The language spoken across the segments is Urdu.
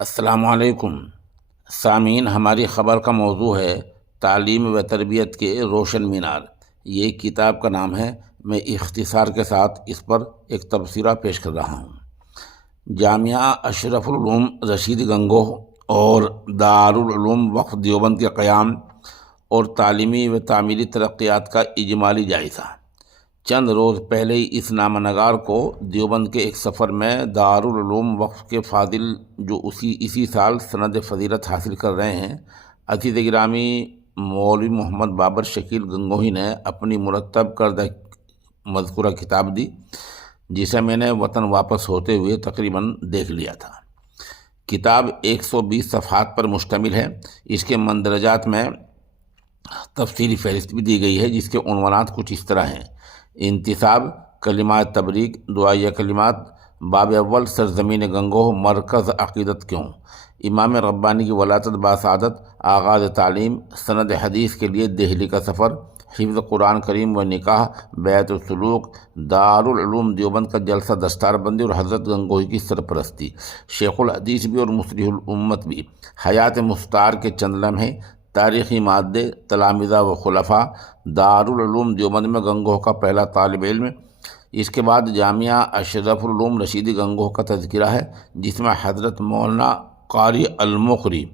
السلام علیکم سامعین، ہماری خبر کا موضوع ہے تعلیم و تربیت کے روشن مینار۔ یہ کتاب کا نام ہے۔ میں اختصار کے ساتھ اس پر ایک تبصرہ پیش کر رہا ہوں۔ جامعہ اشرف العلوم رشید گنگوہ اور دارالعلوم وقف دیوبند کے قیام اور تعلیمی و تعمیری ترقیات کا اجمالی جائزہ۔ چند روز پہلے ہی اس نامہ نگار کو دیوبند کے ایک سفر میں دارالعلوم وقف کے فاضل جو اسی سال سند فضیلت حاصل کر رہے ہیں عزیز گرامی مولوی محمد بابر شکیل گنگوہی نے اپنی مرتب کردہ مذکورہ کتاب دی، جسے میں نے وطن واپس ہوتے ہوئے تقریباً دیکھ لیا تھا۔ کتاب 120 صفحات پر مشتمل ہے۔ اس کے مندرجات میں تفصیلی فہرست بھی دی گئی ہے، جس کے عنوانات کچھ اس طرح ہیں: انتصاب، کلمات تبریک، دعائیہ کلمات، باب اول سرزمین گنگوہ، مرکز عقیدت کیوں، امام ربانی کی ولادت باسعادت، آغاز تعلیم، سند حدیث کے لیے دہلی کا سفر، حفظ قرآن کریم و نکاح، بیعت السلوک، دارالعلوم دیوبند کا جلسہ دستار بندی اور حضرت گنگوہی کی سرپرستی، شیخ الحدیث بھی اور مصلح الامت بھی، حیات مستعار کے چند لمحے، تاریخی مادے، تلامذہ و خلفاء، دارالعلوم دیوبند میں گنگوہ کا پہلا طالب علم۔ اس کے بعد جامعہ اشرف العلوم رشید گنگوہ کا تذکرہ ہے، جس میں حضرت مولانا قاری المقری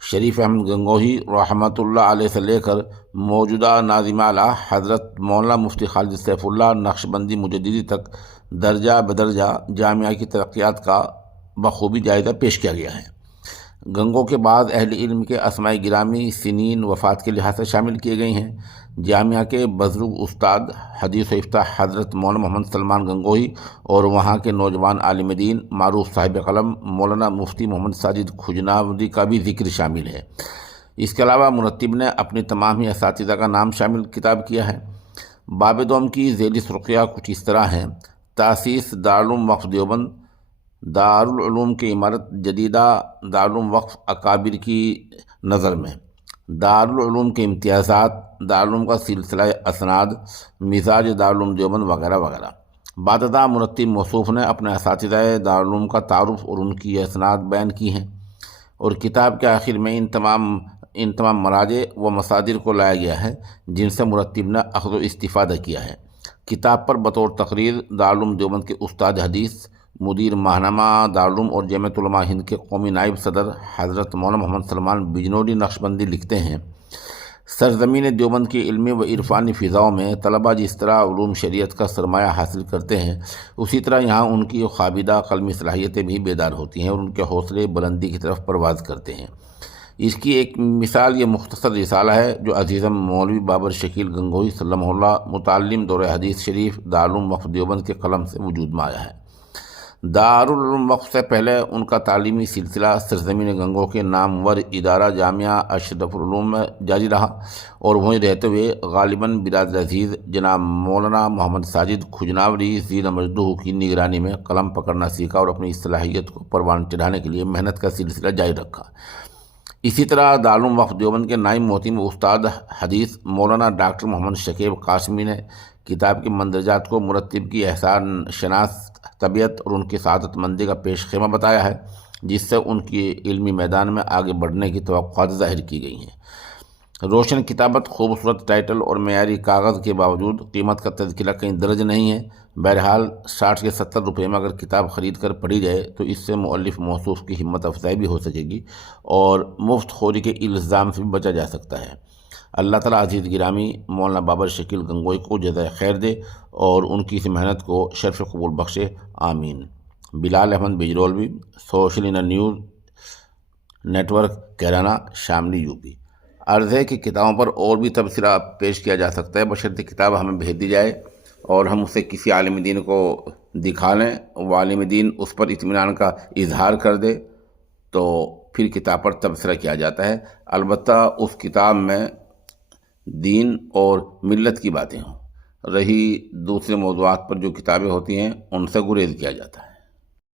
شریف احمد گنگوہی رحمۃ اللہ علیہ سے لے کر موجودہ ناظم اعلیٰ حضرت مولانا مفتی خالد سیف اللہ نقشبندی مجددی تک درجہ بدرجہ جامعہ کی ترقیات کا بخوبی جائزہ پیش کیا گیا ہے۔ گنگوہ کے بعد اہل علم کے اسماء گرامی سنین وفات کے لحاظ سے شامل کیے گئے ہیں۔ جامعہ کے بزرگ استاد حدیث و افتاء حضرت مولانا محمد سلمان گنگوہی اور وہاں کے نوجوان عالم دین معروف صاحب قلم مولانا مفتی محمد ساجد کھجناوی کا بھی ذکر شامل ہے۔ اس کے علاوہ مرتب نے اپنی تمام ہی اساتذہ کا نام شامل کتاب کیا ہے۔ باب دوم کی ذیلی سرخیاں کچھ اس طرح ہیں: تاسیس دارالعلوم وقف دیوبند، دارالعلوم کی عمارت جدیدہ دارالعلوم وقف اکابر کی نظر میں، دارالعلوم کے امتیازات، دارالعلوم کا سلسلہ اسناد، مزاج دارالعلوم دیوبند وغیرہ وغیرہ۔ بعد ازاں مرتب موصوف نے اپنے اساتذہ دارالعلوم کا تعارف اور ان کی اسناد بیان کی ہیں، اور کتاب کے آخر میں ان تمام مراجع و مصادر کو لایا گیا ہے جن سے مرتب نے اخذ و استفادہ کیا ہے۔ کتاب پر بطور تقریر دارالعلوم دیوبند کے استاد حدیث، مدیر ماہنامہ دارالعلوم اور جامعۃ علماء ہند کے قومی نائب صدر حضرت مولانا محمد سلمان بجنوری نقشبندی لکھتے ہیں: سرزمین دیوبند کی علمی و عرفانی فضاؤں میں طلباء جس طرح علوم شریعت کا سرمایہ حاصل کرتے ہیں، اسی طرح یہاں ان کی خوابیدہ قلمی صلاحیتیں بھی بیدار ہوتی ہیں اور ان کے حوصلے بلندی کی طرف پرواز کرتے ہیں۔ اس کی ایک مثال یہ مختصر رسالہ ہے جو عزیزم مولوی بابر شکیل گنگوہی صلی اللہ متعلم دور حدیث شریف دارالعلوم وقف دیوبند کے قلم سے وجود میں آیا ہے۔ دارالعلوم وقف سے پہلے ان کا تعلیمی سلسلہ سرزمین گنگوہ کے نامور ادارہ جامعہ اشرف العلوم میں جاری رہا، اور وہیں رہتے ہوئے غالباً برادر عزیز جناب مولانا محمد ساجد کھجناوی زیر مجدہ کی نگرانی میں قلم پکڑنا سیکھا اور اپنی صلاحیت کو پروان چڑھانے کے لیے محنت کا سلسلہ جاری رکھا۔ اسی طرح دارالعلوم وقف دیوبند کے نائب محتم استاد حدیث مولانا ڈاکٹر محمد شکیب قاسمی نے کتاب کے مندرجات کو مرتب کی احسان شناس طبیعت اور ان کی سعادت مندی کا پیش خیمہ بتایا ہے، جس سے ان کی علمی میدان میں آگے بڑھنے کی توقعات ظاہر کی گئی ہیں۔ روشن کتابت، خوبصورت ٹائٹل اور معیاری کاغذ کے باوجود قیمت کا تذکرہ کہیں درج نہیں ہے۔ بہرحال 60 سے 70 روپے میں اگر کتاب خرید کر پڑھی جائے تو اس سے مؤلف موصوف کی ہمت افزائی بھی ہو سکے گی اور مفت خوری کے الزام سے بھی بچا جا سکتا ہے۔ اللہ تعالیٰ عزیز گرامی مولانا بابر شکیل گنگوہی کو جزائے خیر دے اور ان کی اس محنت کو شرف قبول بخشے، آمین۔ Bilal Ahmad Bijrolvi, social inner news network, Kairana, Shamli, U P. عرض ہے کہ کتابوں پر اور بھی تبصرہ پیش کیا جا سکتا ہے، بشرطیکہ کتاب ہمیں بھیج دی جائے اور ہم اسے کسی عالم دین کو دکھا لیں، وہ عالم دین اس پر اطمینان کا اظہار کر دے تو پھر کتاب پر تبصرہ کیا جاتا ہے۔ البتہ اس کتاب میں دین اور ملت کی باتیں ہوں، رہی دوسرے موضوعات پر جو کتابیں ہوتی ہیں ان سے گریز کیا جاتا ہے۔